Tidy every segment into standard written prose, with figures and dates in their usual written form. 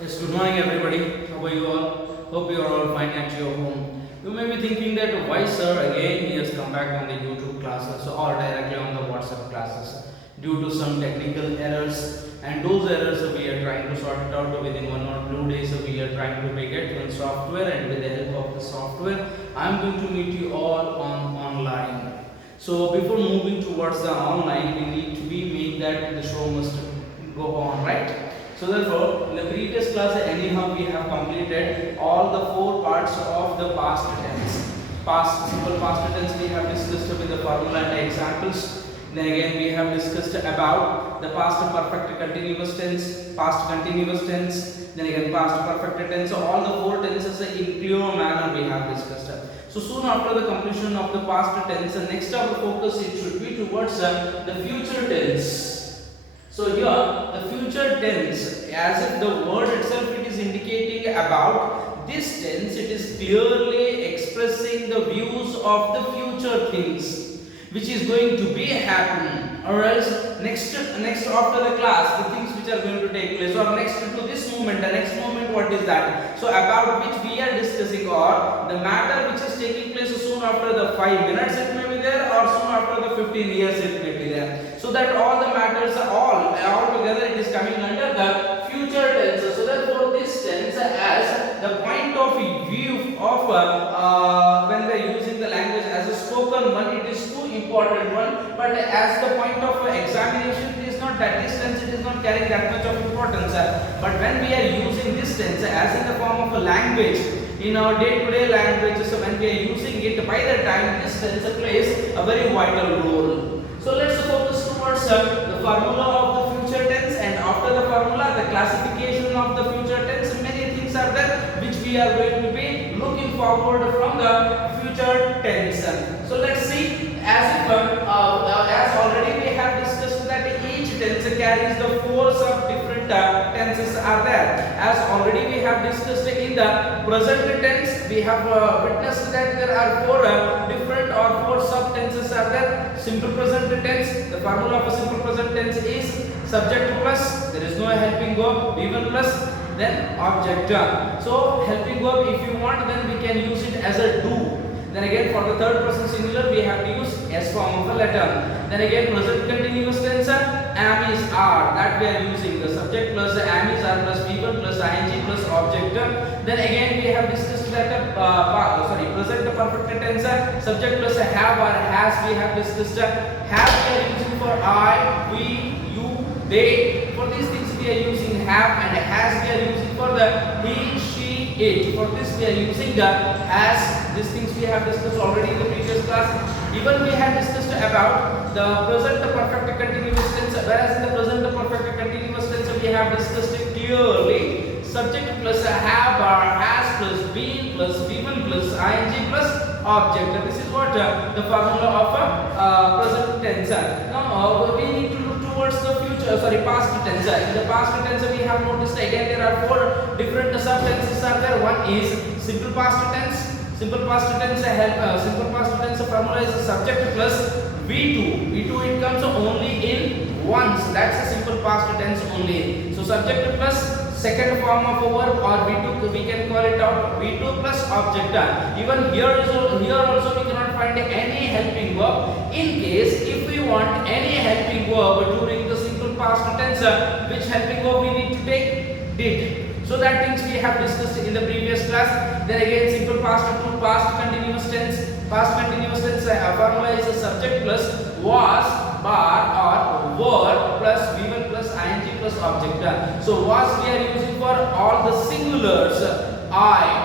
Yes, good morning everybody. How are you all? Hope you are all fine at your home. You may be thinking that why sir again he has come back on the YouTube classes or directly on the WhatsApp classes due to some technical errors, and those errors we are trying to sort it out within 1 or 2 days. We are trying to make it one software, and with the help of the software I am going to meet you all on online. So before moving towards the online, we need to be made that the show must go on, right? So therefore, in the previous class, anyhow we have completed all the four parts of the past tense. Past, simple past tense we have discussed with the formula and examples. Then again we have discussed about the past perfect continuous tense, past continuous tense, then again past perfect tense. So all the four tenses in clear manner we have discussed. So soon after the completion of the past tense, next our focus it should be towards the future tense. So here the future tense, as if the word itself it is indicating about this tense, it is clearly expressing the views of the future things which is going to be happen, or else next after the class the things which are going to take place, or next to this moment, the next moment what is that, so about which we are discussing, or the matter which is taking place soon after the 5 minutes it may be there, or soon after the 15 years it may be there, so that all the matters all together it is coming under the future tense. So therefore this tense as the point of view of when we are using the language as a spoken one, it is too important one, but as the point of examination it is not that, this tense it is not carrying that much of importance, but when we are using this tense as in the form of a language in our day-to-day language, so when we are using it, by the time this tense plays a very vital role. So let's focus towards the formula of the future tense, and after the formula the classification of the future tense. Many things are there which we are going to be looking forward from the future tense. So let's see, as already we have discussed that each tense carries the four sub different tenses are there. As already we have discussed in the present tense, we have witnessed that there are four different or four sub tenses are there. Simple present tense, the formula of a simple present tense is subject plus, there is no helping verb, V1 plus, then object. So helping verb if you want, then we can use it as a do. Then again for the third person singular we have to use S form of a letter. Then again present continuous tense, am is are, that we are using the subject plus am is are plus V1 plus ing plus object. Then again we have discussed that present perfect tense, subject plus have or has we have discussed. Have we are using for I, we, you, they. For these things we are using have, and has we are using for the he, she, it. For this we are using the has. These things we have discussed already in the previous class. Even we have discussed about the present perfect continuous tense, whereas in the present perfect continuous tense we have discussed it clearly. Subject plus have or has plus been plus V1 plus ing plus object. This is what the formula of a present tense. Now we need to look towards the future, past tense. In the past tense we have noticed again there are four different sub tenses are there. One is simple past tense. Simple past tense simple past tense formula is subject plus V2. V2 it comes only in once. That's a simple past tense only. So subject plus second form of a verb, or V2 we can call it out V2 plus object. Even here also we cannot find any helping verb. In case if we want any helping verb during the simple past tense, which helping verb we need to take? Did. So that things we have discussed in the previous class. Then again simple past to past continuous tense. Past continuous tense formula is a subject plus was, bar or were plus V1 plus ing plus object. So was we are using for all the singulars. I,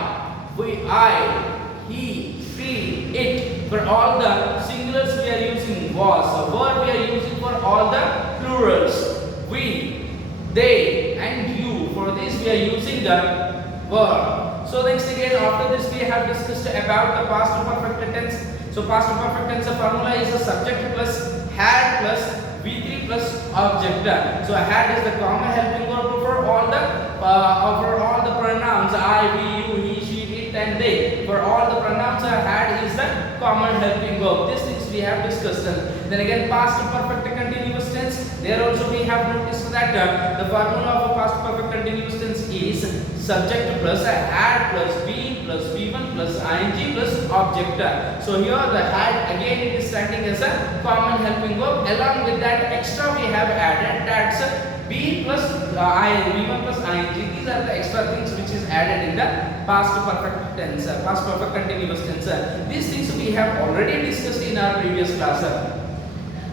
he, she, it. For all the singulars we are using was. Were we are using for all the plurals. We, they and you. For this we are using the verb. So next again after this we have discussed about the past perfect tense. So past perfect tense formula is a subject plus had plus V3 plus object. So had is the common helping verb for all the pronouns I, we, you, he, she, it and they. For all the pronouns had is the common helping verb. These things we have discussed. Then again past perfect continuous tense, there also we have noticed that the formula of a past perfect continuous tense is subject plus had plus be plus v1 plus ing plus object. So here the had again it is standing as a common helping verb. Along with that extra we have added that's be plus v1 plus ing. These are the extra things which is added in the past perfect tense, past perfect continuous tense. These things we have already discussed in our previous class.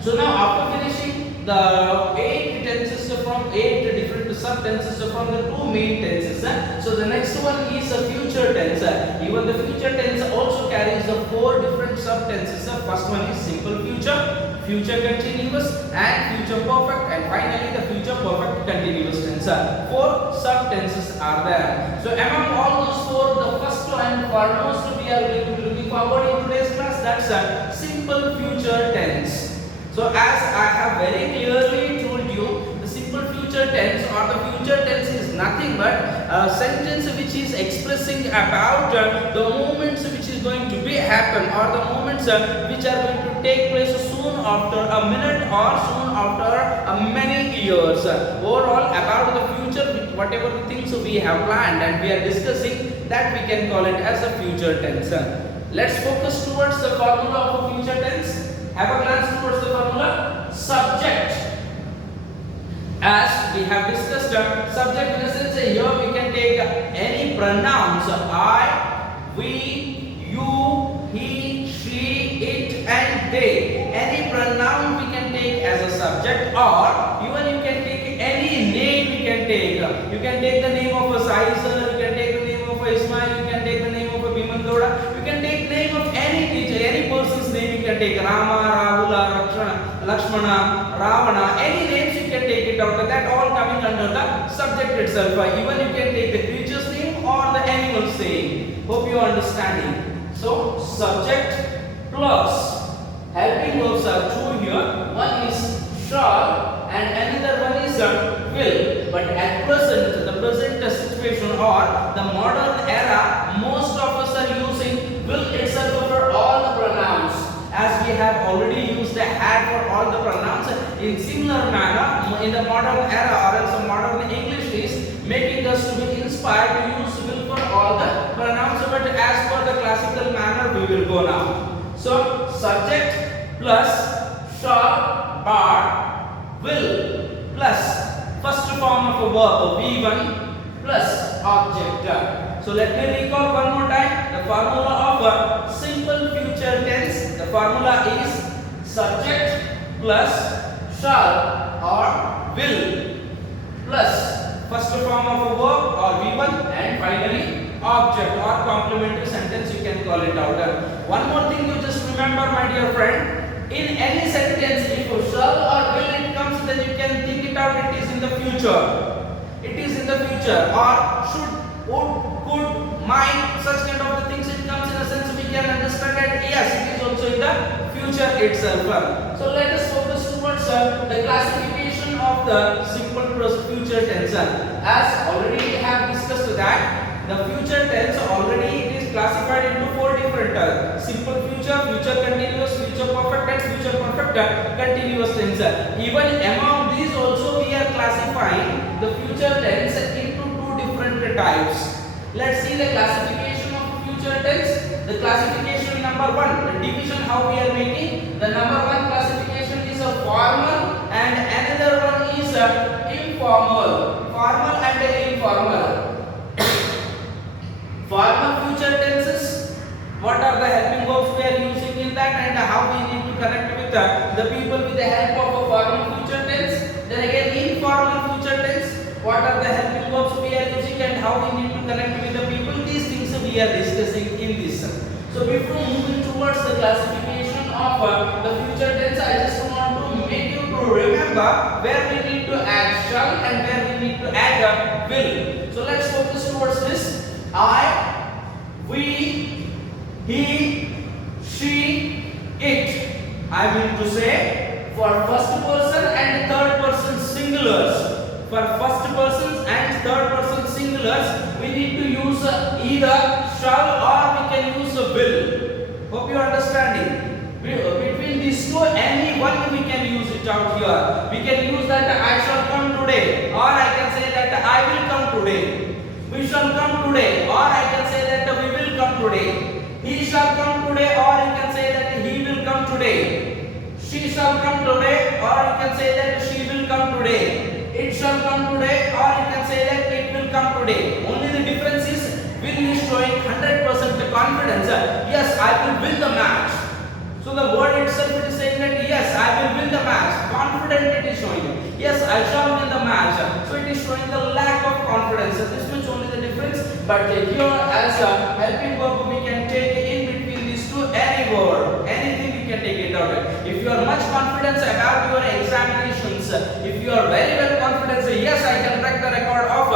So now after finishing the 8 tenses from 8 different sub tenses from the 2 main tenses, so the next one is a future tense. Even the future tense also carries the 4 different sub tenses. First one is simple future, future continuous and future perfect, and finally the future perfect continuous tense. 4 sub tenses are there. So among all those 4, the first and foremost we are going to be looking forward in today's class, that's a simple future tense. So as I have very clearly told you, the simple future tense or the future tense is nothing but a sentence which is expressing about the moments which is going to be happen, or the moments which are going to take place soon after a minute or soon after many years. Overall about the future, whatever the things we have planned and we are discussing, that we can call it as a future tense. Let's focus towards the formula of a future tense. Have a glance towards the formula. Subject, as we have discussed, subject in a sense here we can take any pronouns I, we, you, he, she, it and they. Any pronoun we can take as a subject, or even you can take any name you can take. You can take the name of a Saisar, you can take the name of a Ismail, you can take the name of a Bhiman Gowda, you can take name of any teacher, any person's name you can take. Rama, Rahula, Lakshmana, Ravana, any names you can take it out. That all coming under the subject itself. Even you can take the creature's name or the animal's name. Hope you are understanding. So subject plus helping verbs are 2 here. One is shall and another one is will. But at present, the present situation or the modern era, most of us are using will itself for all the pronouns, as we have already used the had for all the pronouns. In similar manner, in the modern era or else modern English is making us to be inspired to use will for all the pronouns, but as per the classical manner we will go now. So subject plus shall, bar, will plus first form of a verb v1 plus object. So let me recall one more time the formula of a simple future tense. The formula is subject plus shall or will plus first form of a verb or v1 and finally object or complementary sentence, you can call it out. One more thing you just remember, my dear friend, in any sentence if shall or will it comes, then you can think it out, it is in the future. It is in the future, or should, would, could, might, such kind of the things it comes in a sense we can understand that yes, it is also in the future itself. So let us focus towards the classification of the simple future tense. As already we have discussed that the future tense already it is classified into 4 different simple future, future continuous, future perfect and future perfect continuous tense. Even among these also we are classifying the future tense into 2 different types. Let's see the classification of future tense. The classification number 1, the division how we are making. The number 1 classification is a formal and another one is informal. Formal and informal. Formal future tenses, what are the helping verbs we are using in that and how we need to connect with the people with the help of a formal future tense. Then again informal future tense, what are the helping verbs we are using and how we need to connect with the people. These things we are discussing in this. So before moving towards the classification of the future tense, I just want to make you to remember where we need to add shall and where we need to add will. So let's focus towards this. I, we, he, she, it. I mean to say for first person and third person singulars. For first persons and third person singulars, we need to use either shall or we can use will. Hope you are understanding. Between these two, any one we can use it out here. We can use that I shall come today, or I can say that I will come today. shall come today, or I can say that we will come today. He shall come today, or you can say that he will come today. She shall come today, or you can say that she will come today. It shall come today, or you can say that it will come today. Only the difference is will is showing 100% confidence. Yes, I will win the match. So the word itself is saying that yes, I will win the match. Confident it is showing. Yes, I shall win the match. So it is showing the lack of confidence. This much only the difference. But here as a helping verb we can take in between these two any word, anything you can take it out. If you are much confident about your examinations, if you are very well confident, say yes, I can break the record of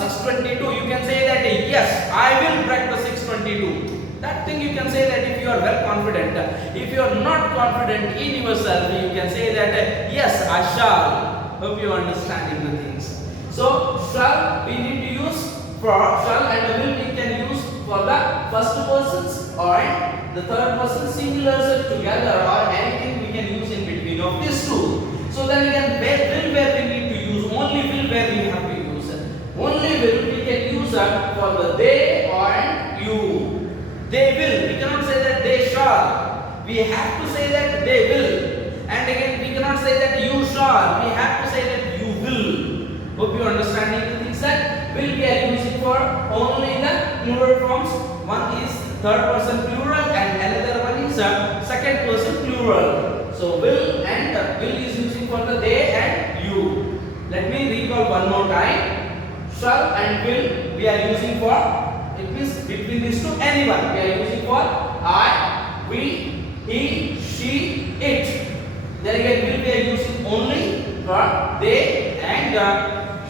622. You can say that yes, I will break the 622. That thing you can say that if you are well confident. If you are not confident in yourself, you can say that yes, I shall. Hope you are understanding the things. So shall we need to use for shall and will we can use for the first persons or the third person singulars together, or anything we can use in between of these two. So then again will where we need to use, only will where we have to use. Only will we can use for the they or you. They will. We cannot say that they shall. We have to say that they will. And again, we cannot say that you shall. We have to say that you will. Hope you are understanding the things that will we are using for only the plural forms. One is third person plural and another one is second person plural. So will and will is using for the they and you. Let me recall one more time. Shall and will we are using for, it means between these two anyone. We are using for I, we, he, she, it. Then again will we are using only for they and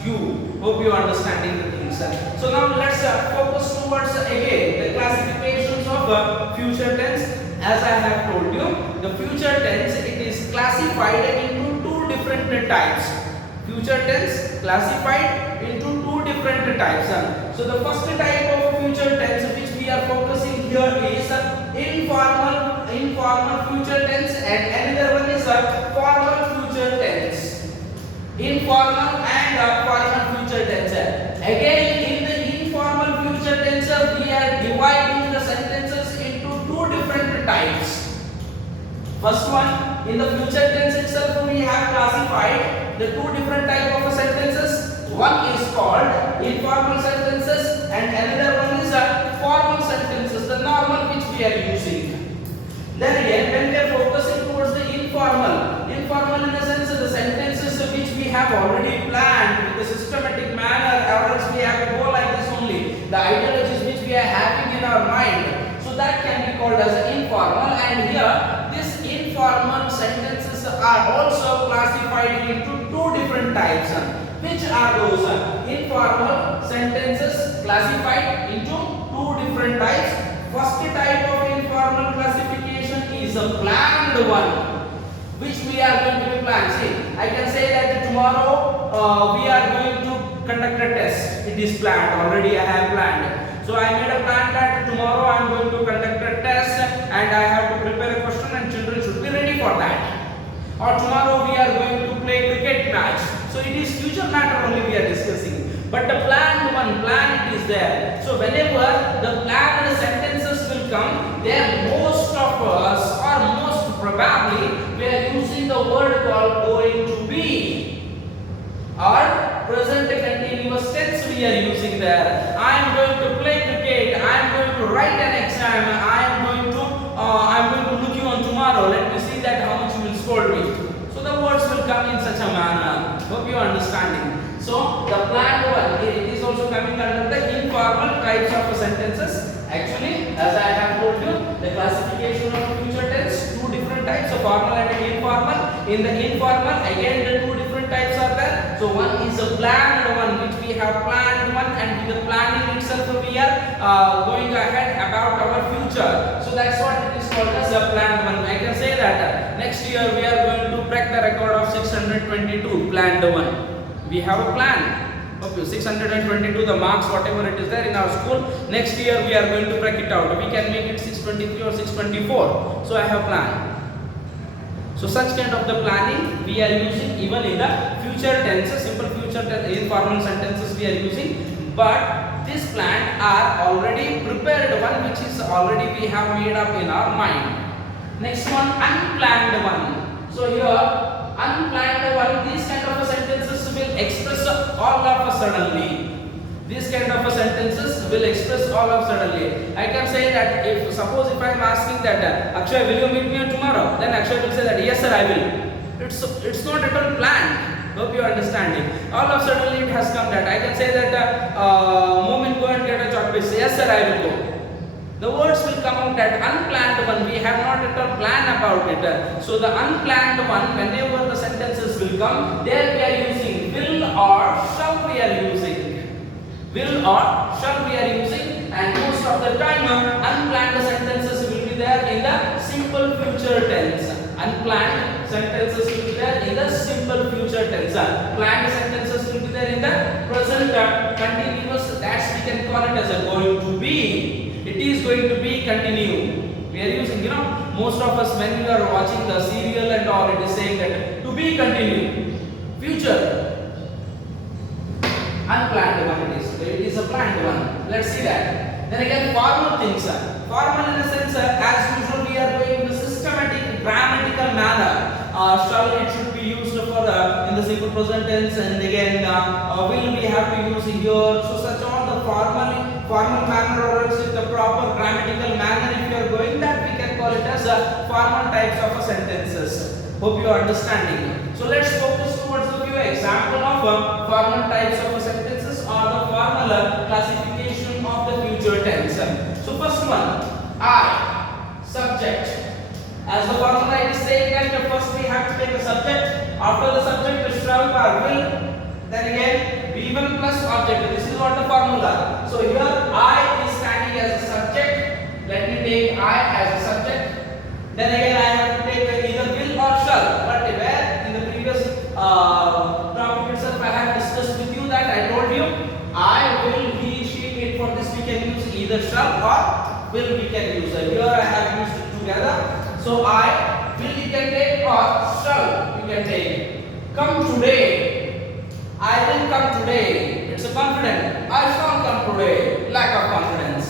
you. Hope you are understanding the things. So now let's focus towards again the classifications of future tense. As I have told you, the future tense it is classified into two different types. Future tense classified into two different types. So the first type of future tense which we are focusing here is informal future tense, and another one is formal future tense. Informal and formal future tense. Again, in the informal future tense we are dividing the sentences into two different types. First one, in the future tense itself we have classified the two different type of sentences. One is called informal sentences and another one is formal sentences, the normal which we are using. Then again, when we are focusing towards the informal in a sense the sentences which we have already planned with a systematic manner, or else we have to go like this only, the ideologies which we are having in our mind. So that can be called as informal, and here this informal sentences are also classified into two different types. Which are those? Informal sentences classified into two different types. First type of informal classification is a planned one, which we are going to be planned. See, I can say that tomorrow we are going to conduct a test. It is planned. Already I have planned. So I made a plan that tomorrow I am going to conduct a test and I have to prepare a question and children should be ready for that. Or tomorrow we are going to play cricket match. So it is future matter only we are discussing. But the planned one, plan it is there. So whenever the planned sentences will come, then most of us or most probably we are using the word called going to be, or present continuous tense we are using there. I am going to play cricket, I am going to write an exam, I am going to look you on tomorrow. Let me see that how much you will score me. So the words will come in such a manner. Hope you are understanding. So the planned one, it is also coming under the informal types of sentences. Actually, as I have told you, the classification of future tense, two different types of formal and informal. In the informal, again the two different types are there. So one is a planned one, which we have planned one, and with the planning itself we are going ahead about our future. So that's what it is called as a planned one. I can say that next year we are going to break the record of 622, planned one. We have a plan. Okay, 622 the marks whatever it is there in our school. Next year we are going to break it out. We can make it 623 or 624. So I have planned. So such kind of the planning we are using even in the future tense, simple future tense, informal sentences we are using. But this plant are already prepared one, which is already we have made up in our mind. Next one, unplanned one. So here, unplanned one, these kind of sentences will express all of a suddenly. These kind of sentences will express all of suddenly. I can say that if suppose if I am asking that Akshay, will you meet me tomorrow? Then Akshay will say that yes sir, I will. It's not at all planned. Hope you are understanding. All of suddenly it has come that I can say that Momin, go and get a chocolate. Yes sir, I will go. The words will come out that unplanned one. We have not at all planned about it. So the unplanned one, whenever the sentences will come, there we are using will or shall we are using. Will or shall we are using, and most of the time unplanned sentences will be there in the simple future tense. Unplanned sentences will be there in the simple future tense. Planned sentences will be there in the present continuous. That we can call it as a going to be. It is going to be continue. We are using, most of us when we are watching the serial and all, it is saying that to be continue. Future. Unplanned one it is. It is a planned one. Let's see that. Then again, formal things. Formal in the sense, as usual, we are going in the systematic, grammatical manner. Shall it should be used for in the simple present tense, and again will we have to use here. So such all the formal manner or else with the proper grammatical manner. If you are going that, we can call it as formal types of sentences. Hope you are understanding. So let's focus towards the few example of formal types of sentences or the formal classification of the future tense. So first one, I, subject. As the formula is saying that first we have to take a subject. After the subject, the shall or will. Then again, V1 plus object. This is what the formula. So here I is standing as a subject. Let me take I as a subject. Then again I have to take either will or shall. But where in the previous topic itself I have discussed with you that I told you I, will, he, she, it. For this we can use either shall or will we can use. Here I have used it together. So I, will you can take or shall you can take. Come today. I will come today. It's a confident. I shall come today. Lack of confidence.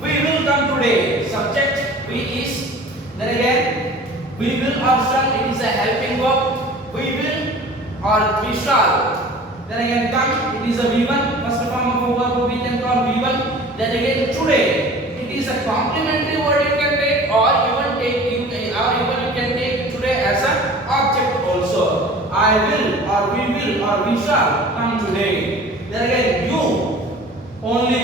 We will come today. Subject we is. Then again, we will or shall, it is a helping verb. We will or we shall. Then again, come, it is a V1. First form of a verb we can call V1. Then again, today, it is a complementary word you can take, or even you can take today as an object also. I will or we will or we shall come today. Then again, you only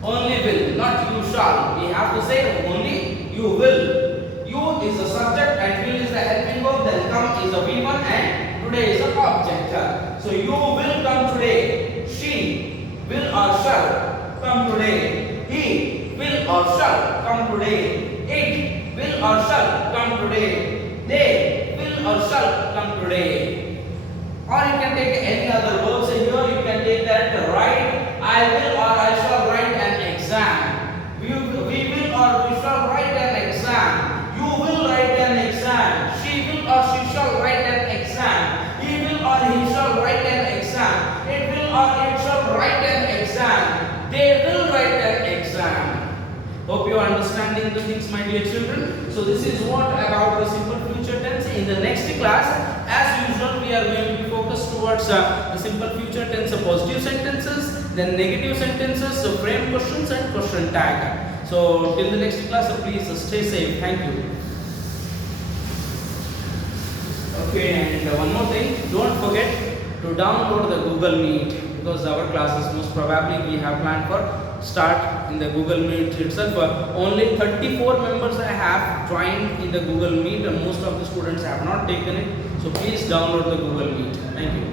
will, not you shall. We have to say only you will. You is the subject and will is the helping verb. Then come is a V1 and today is the object. So you will come today. She will or shall come today. He will or shall come today. It will or shall come today. They will or shall come today. Or you can take any other verbs here. You can take that write. I will or I shall write an exam. We will or we shall write an exam. You will write an exam. She will or she shall write an exam. He will or he shall write an exam. It will or it shall write an exam. They will write an exam. Hope you are understanding the things, my dear children. So this is what about the simple future tense. In the next class, as usual, we are going to be focused towards the simple future tense, positive sentences, then negative sentences, so frame questions and question tag. So till the next class, please stay safe. Thank you. Okay, and one more thing, don't forget to download the Google Meet, because our classes most probably we have planned for start in the Google Meet itself. Only 34 members I have joined in the Google Meet, and most of the students have not taken it. So please download the Google Meet. Thank you.